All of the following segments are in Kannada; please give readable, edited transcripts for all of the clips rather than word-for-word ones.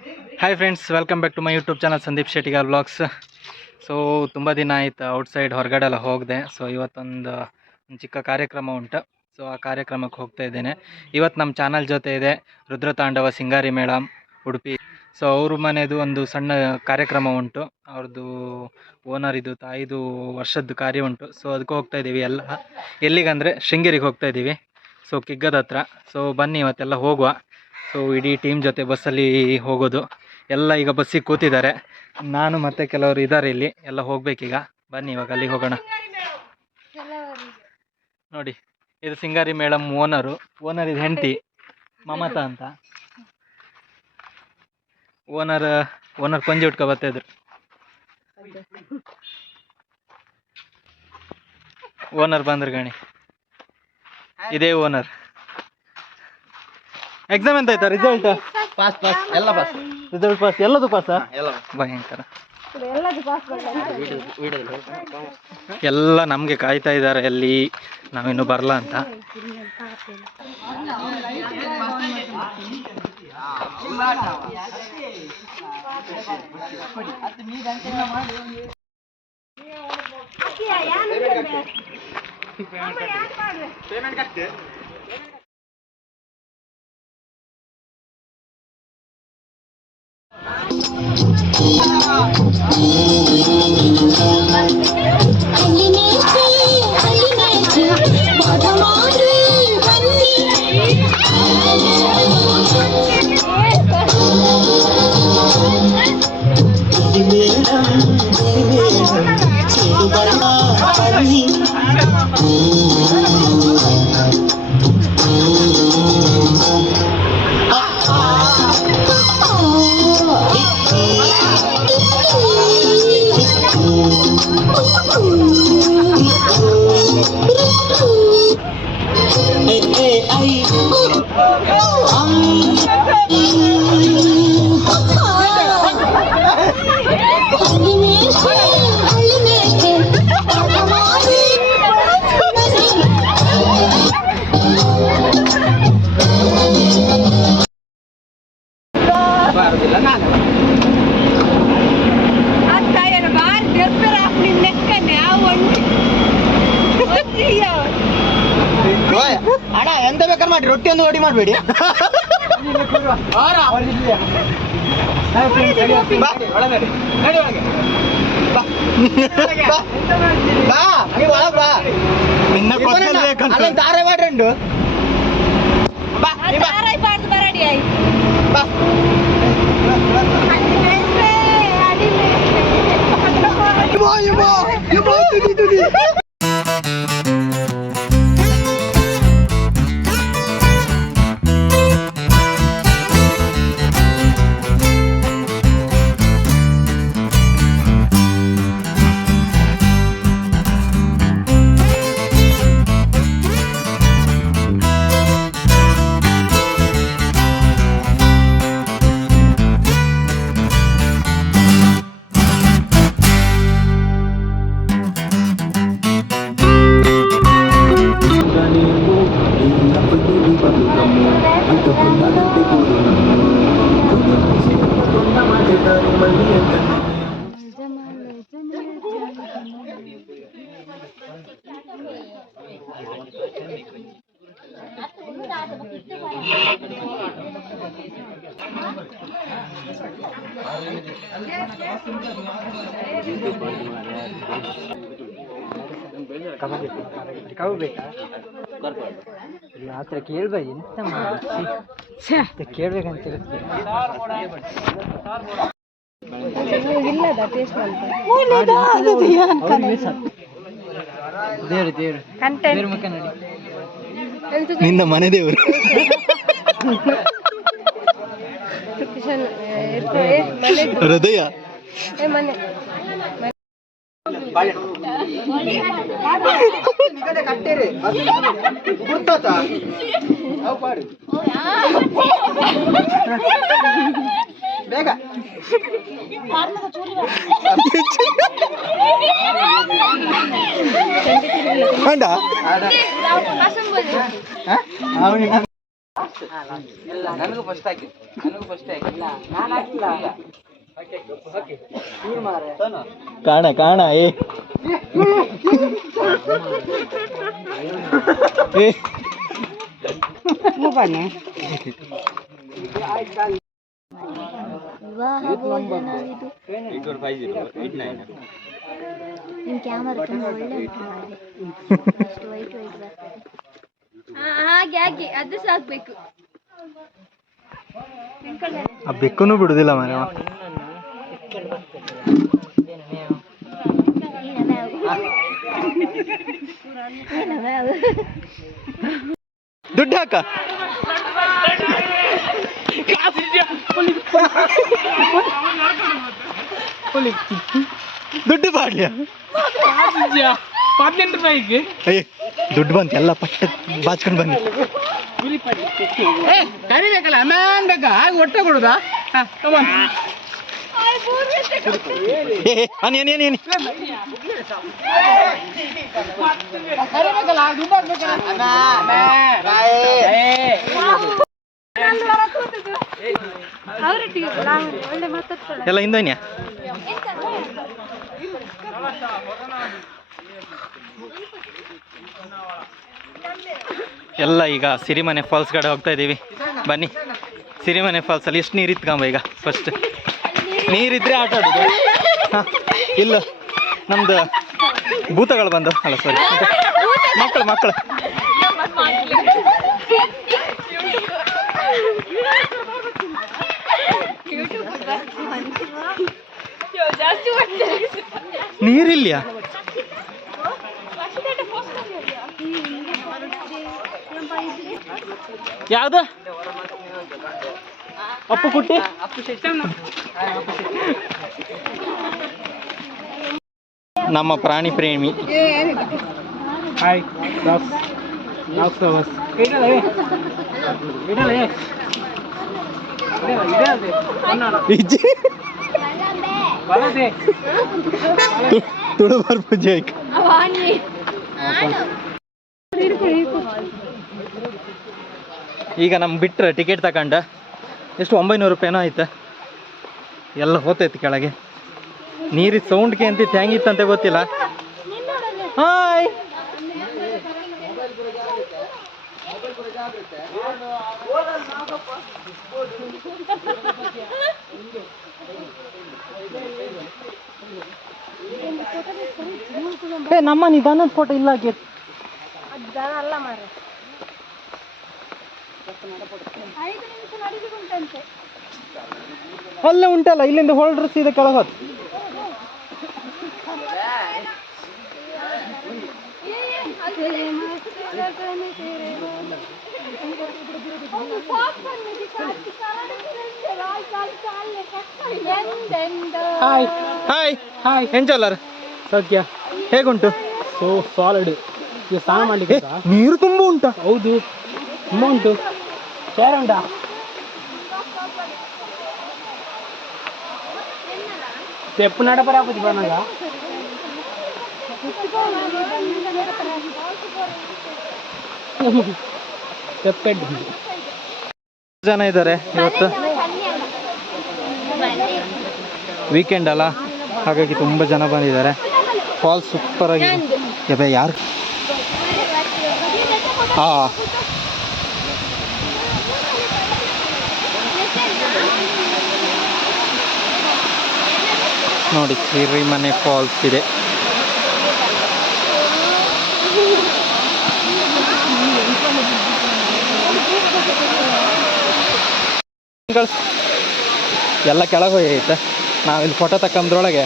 Hi friends, welcome back to my YouTube channel Sandeep Shettigar vlogs. So ತುಂಬ ದಿನ ಆಯಿತು ಔಟ್ಸೈಡ್ ಹೊರಗಡೆ ಎಲ್ಲ ಹೋಗಿದೆ. ಸೊ ಇವತ್ತೊಂದು ಚಿಕ್ಕ ಕಾರ್ಯಕ್ರಮ ಉಂಟು. ಸೊ ಆ ಕಾರ್ಯಕ್ರಮಕ್ಕೆ ಹೋಗ್ತಾ ಇದ್ದೇನೆ. ಇವತ್ತು ನಮ್ಮ ಚಾನಲ್ ಜೊತೆ ಇದೆ ರುದ್ರತಾಂಡವ ಸಿಂಗಾರಿ ಮೇಳ ಉಡುಪಿ. ಸೊ ಅವ್ರ ಮನೆಯದು ಒಂದು ಸಣ್ಣ ಕಾರ್ಯಕ್ರಮ ಉಂಟು. ಅವ್ರದ್ದು ಓನರಿದು ತಾಯಿದು ವರ್ಷದ ಕಾರ್ಯ ಉಂಟು. ಸೊ ಅದಕ್ಕೆ ಹೋಗ್ತಾ ಇದ್ದೀವಿ. ಎಲ್ಲಿಗಂದರೆ ಶೃಂಗೇರಿಗೆ ಹೋಗ್ತಾ ಇದ್ದೀವಿ. ಸೊ ಕಿಗ್ಗದ ಹತ್ರ. ಸೊ ಬನ್ನಿ ಇವತ್ತೆಲ್ಲ ಹೋಗುವ. ಸೊ ಇಡೀ ಟೀಮ್ ಜೊತೆ ಬಸ್ಸಲ್ಲಿ ಹೋಗೋದು. ಎಲ್ಲ ಈಗ ಬಸ್ಸಿಗೆ ಕೂತಿದ್ದಾರೆ. ನಾನು ಮತ್ತು ಕೆಲವರು ಇದ್ದಾರೆ ಇಲ್ಲಿ. ಎಲ್ಲ ಹೋಗ್ಬೇಕೀಗ. ಬನ್ನಿ ಇವಾಗ ಅಲ್ಲಿಗೆ ಹೋಗೋಣ. ನೋಡಿ, ಇದು ಸಿಂಗಾರಿ ಮೇಳಂ ಓನರ್ ಇದು ಹೆಂಡತಿ ಮಮತಾ ಅಂತ. ಓನರ್ ಪಂಜೆ ಉಟ್ಕೊ ಬರ್ತಾಯಿದ್ರು. ಓನರ್ ಬಂದ್ರು ಗಣಿ. ಇದೇ ಓನರ್. ಎಕ್ಸಾಮ್ ಎಂತ ಆಯ್ತಾ? ರಿಸಲ್ಟ್ ಪಾಸ್ ಎಲ್ಲ ಪಾಸ್. ರಿಸಲ್ಟ್ ಪಾಸ್, ಎಲ್ಲದು ಪಾಸಾ? ಭಯಂಕರ. ಎಲ್ಲ ನಮಗೆ ಕಾಯ್ತಾ ಇದ್ದಾರೆ ಅಲ್ಲಿ, ನಾವಿನ್ನು ಬರಲ್ಲ ಅಂತ. ಅಣ್ಣ ಎಂತ ಬೇಕಾದ್ರೆ ಮಾಡಿ, ರೊಟ್ಟಿ ಒಂದು ಒಡಿ ಮಾಡಬೇಡಿ. ಧಾರೆ ಮಾಡ್ರಂಡು ಕಬ ಬೇಕಾ? ಹತ್ರ ಕೇಳ್ಬೈ ಎಂತ ಕೇಳ್ಬೇಕಂತ ನಿನ್ನ ಮನೆ ದೇವರು. ಹೃದಯ ಬೇಗ ನನಗೂ ಫಸ್ಟ್ ಹಾಕಿ ನಾನು ಹಾಕಿಲ್ಲ ಕಾಣ ಕಾಣ ಏ ವಿವಾಹ ಭೋಜನ ಇದು ನಿಮ್ಮ ಕ್ಯಾಮರಾ ತುಂಬ ಒಳ್ಳೆ ಉಂಟು ಮಾರ್ರೆ. ಅಷ್ಟು ವೈಟ್ ವೈಟ್ ಬರ್ತದೆ. ಹಾಗೆ ಹಾಗೆ ಅದು ಸಾಕ್ಬೇಕು. ಆ ಬೆಕ್ಕೂ ಬಿಡುದಿಲ್ಲ ಮನೆ ದುಡ್ಡು ಹಾಕ ದುಡ್ಡು ಬಾಡ್ಲಿಯ 18 ರೂಪಾಯಿಗೆ ದುಡ್ಡು ಬಂತು ಎಲ್ಲ ಪಟ್ಟ ಬಾಚ್ಕೊಂಡು ಬನ್ನಿ ಕರಿಬೇಕಲ್ಲ ಅಮ್ಯಾನ್ ಬೇಕಾ ಹಾಗೆ ಹೊಟ್ಟೆ ಕೊಡುದಾ ಎಲ್ಲ ಹಿಂದೋನ್ಯಾ ಎಲ್ಲ ಈಗ ಸಿರಿಮನೆ ಫಾಲ್ಸ್ ಕಡೆ ಹೋಗ್ತಾ ಇದ್ದೀವಿ ಬನ್ನಿ. ಸಿರಿಮನೆ ಫಾಲ್ಸ್ ಅಲ್ಲಿ ಎಷ್ಟು ನೀರು ಇತ್ಕೊಂಬ ಈಗ ಫಸ್ಟ್ ನೀರಿದ್ರೆ ಆಟ ಆಡೋದು. ಹಾಂ ಇಲ್ಲ ನಮ್ದು ಭೂತಗಳು ಬಂದು ಅಲ್ಲ ಸಾರಿ ಮಕ್ಕಳು ಮಕ್ಕಳು ನೀರಿಲ್ಯಾ ಯಾವ್ದು ಅಪ್ಪು ಕುಟ್ಟಿ ನಮ್ಮ ಪ್ರಾಣಿ ಪ್ರೇಮಿ ಹಾಯ್ ತುಳುಬಾರ್ ಪೂಜೆ ಈಗ ನಮ್ಗೆ ಬಿಟ್ರೆ ಟಿಕೆಟ್ ತಗೊಂಡ ಎಷ್ಟು 900 ರೂಪಾಯಿನೋ ಆಯ್ತು. ಎಲ್ಲ ಹೋತೈತಿ ಕೆಳಗೆ. ನೀರಿನ ಸೌಂಡ್ಗೆ ಅಂತ ಹೆಂಗಿತ್ತಂತೆ ಗೊತ್ತಿಲ್ಲ. ಹಾಯ್ ನಮ್ಮ ನಿಧಾನದ ಫೋಟೋ ಇಲ್ಲ ಹಾಕಿ ಅಲ್ಲೇ ಉಂಟಲ್ಲ ಇಲ್ಲಿಂದ ಹೋಲ್ಡ್ರ್ ಸೀದಾ ಕೆಳಗೆ ಹೋದ್ ಹಾಯ್ ಹಾಯ್ ಹಾಯ್ ಎಂಜಲ್ಲರ್ ಸೌಖ್ಯ ಹೇಗುಂಟು? ಸೊ ಸಾಲಿಡ್ ಸ್ನಾನ ಮಾಡ್ಲಿಕ್ಕೆ ನೀರು ತುಂಬ ಉಂಟಾ? ಹೌದು ತುಂಬ ಉಂಟು. ಚೇರ್ ಉಂಟಾ? ಸ್ಟೆಪ್ ನಡಪರ ಹಾಕೋದು ಬಂದಾಗ ಸ್ಟೆಪ್ ಜನ ಇದ್ದಾರೆ ಇವತ್ತು ವೀಕೆಂಡ್ ಅಲ್ಲ, ಹಾಗಾಗಿ ತುಂಬ ಜನ ಬಂದಿದ್ದಾರೆ. ಫಾಲ್ಸ್ ಸೂಪರ್ ಆಗಿದೆ. ಯಾರು ನೋಡಿ ಸಿರಿಮನೆ ಫಾಲ್ಸ್ ಇದೆ. ಎಲ್ಲ ಕೆಳಗೆ ಹೋಗೈತೆ. ನಾವಿಲ್ಲಿ ಫೋಟೋ ತಕ್ಕಂದ್ರೊಳಗೆ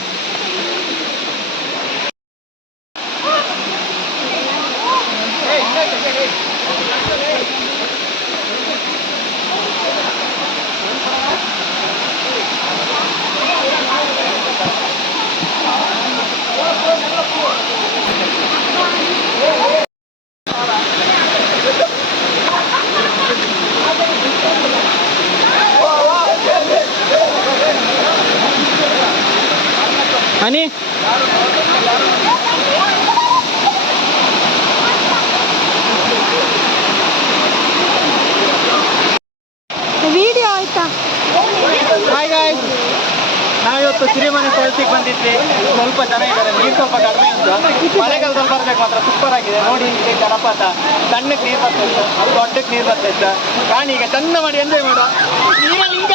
ಹನಿ ನಾವಿವತ್ತು ಸಿರಿಮನೆ ಫಾಲ್ಸಿಗೆ ಬಂದಿದ್ವಿ. ಸ್ವಲ್ಪ ಜನ ಇದ್ದಾರೆ, ನೀರು ಸ್ವಲ್ಪ ಕಡಿಮೆ ಉಂಟು. ಮಳೆಗಾಲದಲ್ಲಿ ಬರ್ಬೇಕು ಮಾತ್ರ ಸೂಪರ್ ಆಗಿದೆ. ನೋಡಿ ಇಲ್ಲಿ ಜಲಪಾತ, ಸಣ್ಣಕ್ಕೆ ನೀರು ಬರ್ತಿತ್ತು, ದೊಡ್ಡಕ್ಕೆ ನೀರು ಬರ್ತಿತ್ತು. ಕಾಣಿ ಈಗ ಚಂದ ಮಾಡಿ ಎಂಜಾಯ್ ಮಾಡುವ. ನೀರಲ್ಲಿ ಹಿಂಗ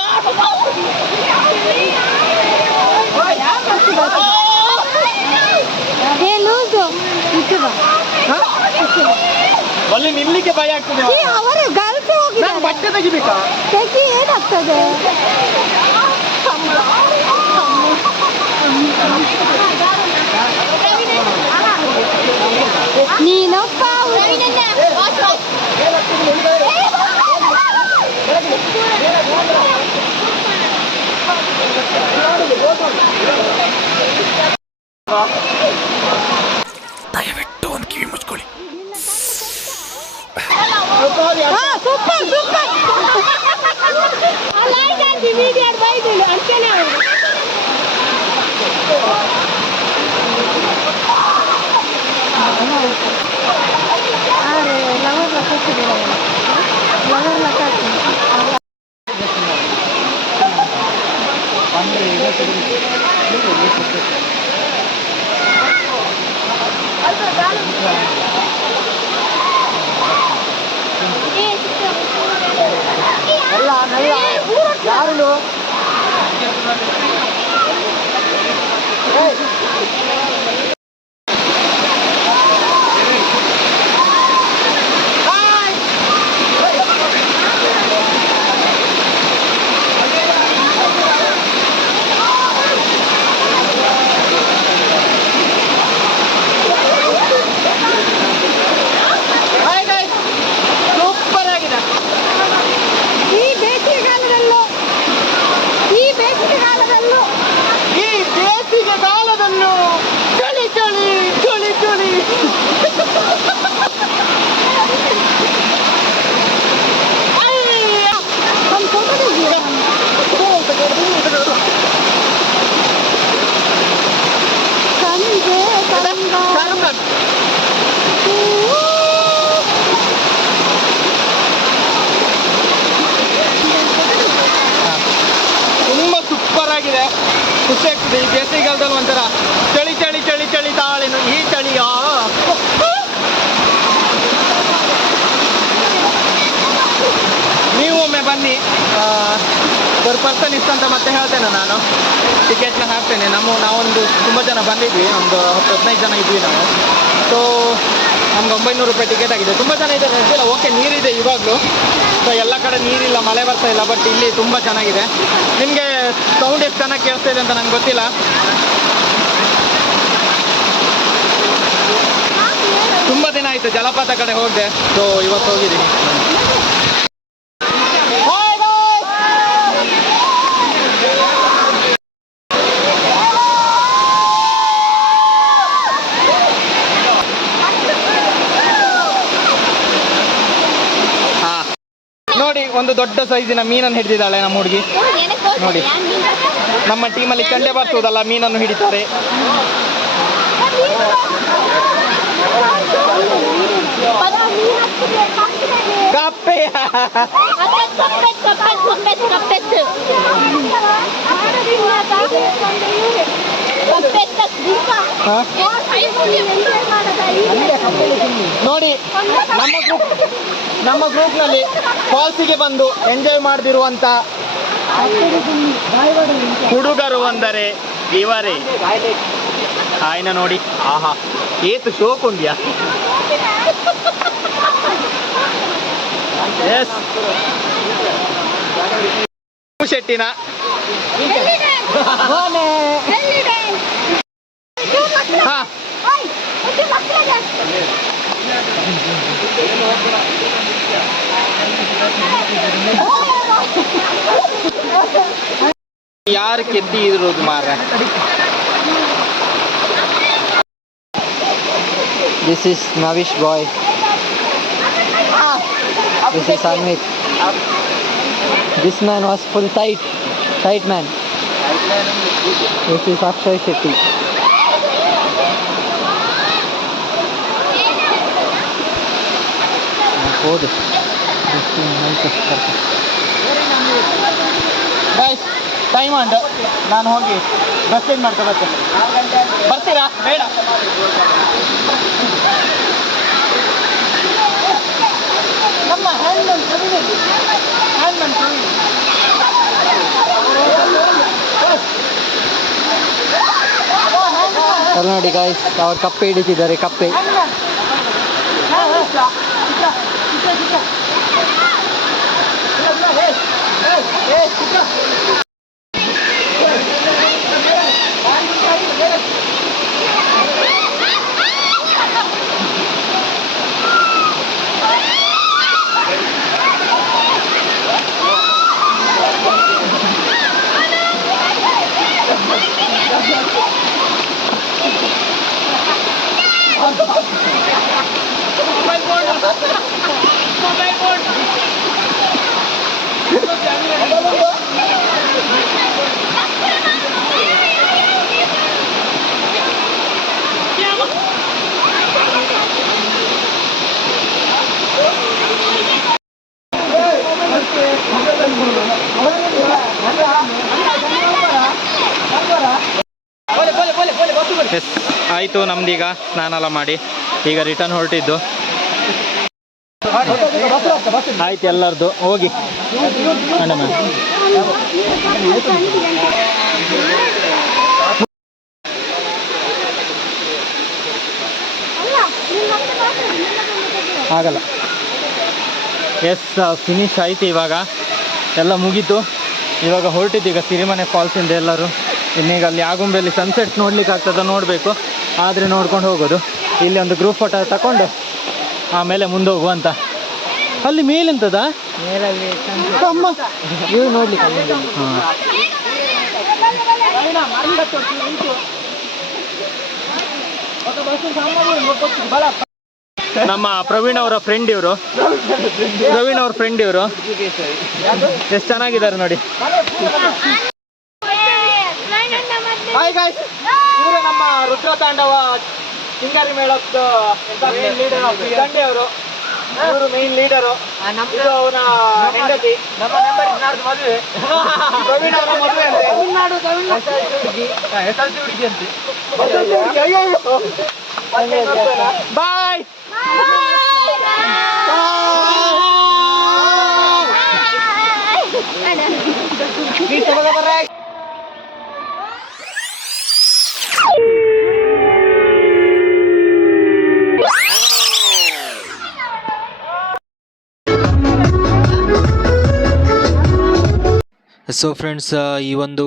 ಅಲ್ಲಿ ನಿಲ್ಲಿಕ್ಕೆ ಭಯ ಆಗ್ತದೆ. ಅವರು ಗಲ್ಫ್ ಹೋಗಿ ನಾನು ಬಟ್ಟೆ ತೆಗಿಬೇಕಾ? ತೆಗಿ, ಏನಾಗ್ತದೆ? ನೀನಪ್ಪ ದಯವಿಟ್ಟು ಒಂದು ಕಿವಿ ಮುಚ್ಕೊಳ್ಳಿ. ಸೂಪರ್ ಸೂಪರ್ ಯಾರು ಸೂಪರ್ ಆಗಿದೆ. ಈ ಬೇಸಿಗೆಗಾಲದಲ್ಲೂ ಈ ಬೇಸಿಗೆ ಕಾಲದಲ್ಲೂ ಚಳಿ ಚಳಿ ಚಳಿ ಚಳಿ. ತುಂಬಾ ಸೂಪರ್ ಆಗಿದೆ, ಖುಷಿ ಆಗ್ತದೆ. ಈ ಬೇಸಿಗೆಗಾಲದಲ್ಲಿ ಒಂಥರ ಚಳಿ ಚಳಿ ಚಳಿ ಚಳಿ ತಾಳಿನು ಈ ಚಳಿಯ. ನೀವು ಒಮ್ಮೆ ಬನ್ನಿ, ಪರ್ ಪರ್ಸನ್ ಇಷ್ಟಂತ ಮತ್ತೆ ಹೇಳ್ತೇನೆ ನಾನು. ಟಿಕೆಟ್ನ ಹಾಕ್ತೇನೆ. ನಾವೊಂದು ತುಂಬ ಜನ ಬಂದಿದ್ವಿ, ಒಂದು 10-15 ಜನ ಇದ್ವಿ ನಾವು. ಸೊ ನಮ್ಗೆ 900 ರೂಪಾಯಿ ಟಿಕೆಟ್ ಆಗಿದೆ. ತುಂಬ ಜನ ಇದ್ದಾರೆ ಗೊತ್ತಿಲ್ಲ. ಓಕೆ, ನೀರಿದೆ ಇವಾಗಲೂ. ಸೊ ಎಲ್ಲ ಕಡೆ ನೀರಿಲ್ಲ, ಮಳೆ ಬರ್ತಾ ಇಲ್ಲ. ಬಟ್ ಇಲ್ಲಿ ತುಂಬ ಚೆನ್ನಾಗಿದೆ. ನಿಮಗೆ ಸೌಂಡ್ ಎಷ್ಟು ಚೆನ್ನಾಗಿ ಕೇಳಿಸ್ತಾ ಇದೆ ಅಂತ ನಂಗೆ ಗೊತ್ತಿಲ್ಲ. ತುಂಬ ದಿನ ಆಯಿತು ಜಲಪಾತ ಕಡೆ ಹೋಗಿದೆ. ಸೊ ಇವತ್ತು ಹೋಗಿದ್ದೀನಿ. ನೋಡಿ, ಒಂದು ದೊಡ್ಡ ಸೈಜಿನ ಮೀನನ್ನು ಹಿಡಿದಿದ್ದಾಳೆ ನಮ್ಮ ಹುಡುಗಿ. ನೋಡಿ, ನಮ್ಮ ಟೀಮಲ್ಲಿ ಚಂಡೆ ಬಾರಿಸುವುದಲ್ಲ, ಮೀನನ್ನು ಹಿಡಿತಾರೆ. ಕಪ್ಪೆ ನೋಡಿ, ನಮ್ಮ ಗ್ರೂಪ್ನಲ್ಲಿ ಫಾಲ್ಸಿಗೆ ಬಂದು ಎಂಜಾಯ್ ಮಾಡದಿರುವಂತ ಹುಡುಗರು ಅಂದರೆ ಇವರೇ. ಆಯ್ನ ನೋಡಿ, ಆಹಾ ಏತು ಶೋಕ್ ಉಂಡ್ಯಾ. ಎಸ್ ಶೆಟ್ಟಿನ ಹಾ ಯಾರು ಕೆತ್ತಿ ಇರೋದು ಮಾರ. This is Navish boy. This is Anvit. This man was full tight man. This is Akshay Shetty. Guys, time and ನಾನು ಹೋಗಿ ಡ್ರೆಸ್ ಚೇಂಜ್ ಮಾಡ್ಕೊ ಬರ್ತೇನೆ. ಬರ್ತೀರಾ? ಬೇಡ. ನಮ್ಮ ಹ್ಯಾಂಡ್ಮನ್ ಪ್ರವೀಣ್ ನೋಡಿ ಗಾಯ್ಸ್, ಅವ್ರು ಕಪ್ಪೆ ಹಿಡಿತಿದ್ದಾರೆ. ಕಪ್ಪೆ ಎಸ್ ಆಯಿತು. ನಮ್ದೀಗ ಸ್ನಾನ ಎಲ್ಲ ಮಾಡಿ ಈಗ ರಿಟರ್ನ್ ಹೊರಟಿದ್ದು ಆಯ್ತು ಎಲ್ಲರದು. ಹೋಗಿ ಮೇಡಮ್ ಆಗಲ್ಲ. ಎಸ್ ಫಿನಿಶ್ ಆಯ್ತು. ಇವಾಗ ಎಲ್ಲ ಮುಗೀತು. ಇವಾಗ ಹೊರಟಿದ್ದು ಈಗ ಸಿರಿಮನೆ ಫಾಲ್ಸಿಂದ ಎಲ್ಲರೂ. ಇನ್ನೀಗ ಅಲ್ಲಿ ಆಗುಂಬೆಯಲ್ಲಿ ಸನ್ಸೆಟ್ ನೋಡ್ಲಿಕ್ಕೆ ಆಗ್ತದೆ, ನೋಡಬೇಕು. ಆದರೆ ನೋಡ್ಕೊಂಡು ಹೋಗೋದು. ಇಲ್ಲಿ ಒಂದು ಗ್ರೂಪ್ ಫೋಟೋ ತಗೊಂಡು ಆಮೇಲೆ ಮುಂದೆ ಹೋಗುವ ಅಂತ. ಅಲ್ಲಿ ಮೇಲೆಂತದ ಮೇಲಲ್ಲಿ ನೀವು ನೋಡ್ಲಿಕ್ಕೆ ನಮ್ಮ ಪ್ರವೀಣ್ ಅವರ ಫ್ರೆಂಡ್ ಇವರು. ಎಷ್ಟು ಚೆನ್ನಾಗಿದ್ದಾರೆ ನೋಡಿ. ಹಾಯ್ ಗಾಯ್ಸ್, ಇವರು ನಮ್ಮ ರುದ್ರ ತಾಂಡವ ಸಿಂಗಾರಿ ಮೇಳದ ದಂಡೆ ಅವರು. ಇವರು ಮೇನ್ ಲೀಡರು. ಇದು ಅವನ ಹೆಂಡತಿ. ನಮ್ಮ ಮದುವೆ ಪ್ರವೀಣ್ ಅವರ ಮದುವೆ ಅಂತೆ. SLC ಹುಡುಗಿ ಅಂತೆ. ಬಾಯ್. ಸೊ ಫ್ರೆಂಡ್ಸ್, ಈ ಒಂದು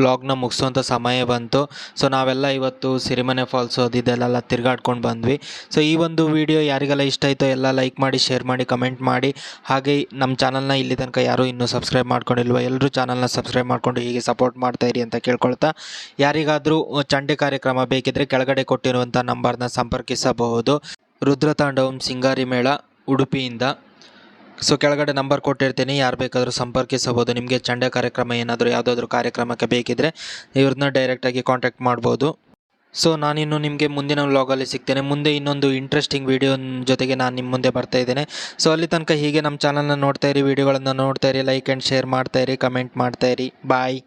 ವ್ಲಾಗ್ನ ಮುಗಿಸೋಂಥ ಸಮಯ ಬಂತು. ಸೊ ನಾವೆಲ್ಲ ಇವತ್ತು ಸಿರಿಮನೆ ಫಾಲ್ಸು ಅದೆಲ್ಲ ತಿರುಗಾಡ್ಕೊಂಡು ಬಂದ್ವಿ. ಸೊ ಈ ಒಂದು ವಿಡಿಯೋ ಯಾರಿಗೆಲ್ಲ ಇಷ್ಟ ಆಯಿತೋ ಎಲ್ಲ ಲೈಕ್ ಮಾಡಿ, ಶೇರ್ ಮಾಡಿ, ಕಮೆಂಟ್ ಮಾಡಿ. ಹಾಗೆ ನಮ್ಮ ಚಾನಲ್ನ ಇಲ್ಲಿ ತನಕ ಯಾರೂ ಇನ್ನೂ ಸಬ್ಸ್ಕ್ರೈಬ್ ಮಾಡ್ಕೊಂಡಿಲ್ವ, ಎಲ್ಲರೂ ಚಾನಲ್ನ ಸಬ್ಸ್ಕ್ರೈಬ್ ಮಾಡಿಕೊಂಡು ಹೀಗೆ ಸಪೋರ್ಟ್ ಮಾಡ್ತಾಯಿರಿ ಅಂತ ಕೇಳ್ಕೊಳ್ತಾ, ಯಾರಿಗಾದರೂ ಚಂಡೆ ಕಾರ್ಯಕ್ರಮ ಬೇಕಿದ್ದರೆ ಕೆಳಗಡೆ ಕೊಟ್ಟಿರುವಂಥ ನಂಬರ್ನ ಸಂಪರ್ಕಿಸಬಹುದು. ರುದ್ರತಾಂಡವಂ ಸಿಂಗಾರಿ ಮೇಳ ಉಡುಪಿಯಿಂದ. ಸೊ ಕೆಳಗಡೆ ನಂಬರ್ ಕೊಟ್ಟಿರ್ತೀನಿ, ಯಾರು ಬೇಕಾದರೂ ಸಂಪರ್ಕಿಸಬಹುದು. ನಿಮಗೆ ಚಂಡೆ ಕಾರ್ಯಕ್ರಮ ಏನಾದರೂ ಯಾವುದಾದ್ರೂ ಕಾರ್ಯಕ್ರಮಕ್ಕೆ ಬೇಕಿದ್ದರೆ ಇವ್ರನ್ನ ಡೈರೆಕ್ಟಾಗಿ ಕಾಂಟ್ಯಾಕ್ಟ್ ಮಾಡ್ಬೋದು. ಸೊ ನಾನಿನ್ನು ನಿಮಗೆ ಮುಂದಿನ ವ್ಲಾಗಲ್ಲಿ ಸಿಗ್ತೇನೆ. ಮುಂದೆ ಇನ್ನೊಂದು ಇಂಟ್ರೆಸ್ಟಿಂಗ್ ವೀಡಿಯೋ ಜೊತೆಗೆ ನಾನು ನಿಮ್ಮ ಮುಂದೆ ಬರ್ತಾ ಇದ್ದೇನೆ. ಸೊ ಅಲ್ಲಿ ತನಕ ಹೀಗೆ ನಮ್ಮ ಚಾನಲ್ನ ನೋಡ್ತಾ ಇರಿ, ವೀಡಿಯೋಗಳನ್ನು ನೋಡ್ತಾ ಇರಿ, ಲೈಕ್ ಆ್ಯಂಡ್ ಶೇರ್ ಮಾಡ್ತಾ ಇರಿ, ಕಮೆಂಟ್ ಮಾಡ್ತಾ ಇರಿ. ಬಾಯ್.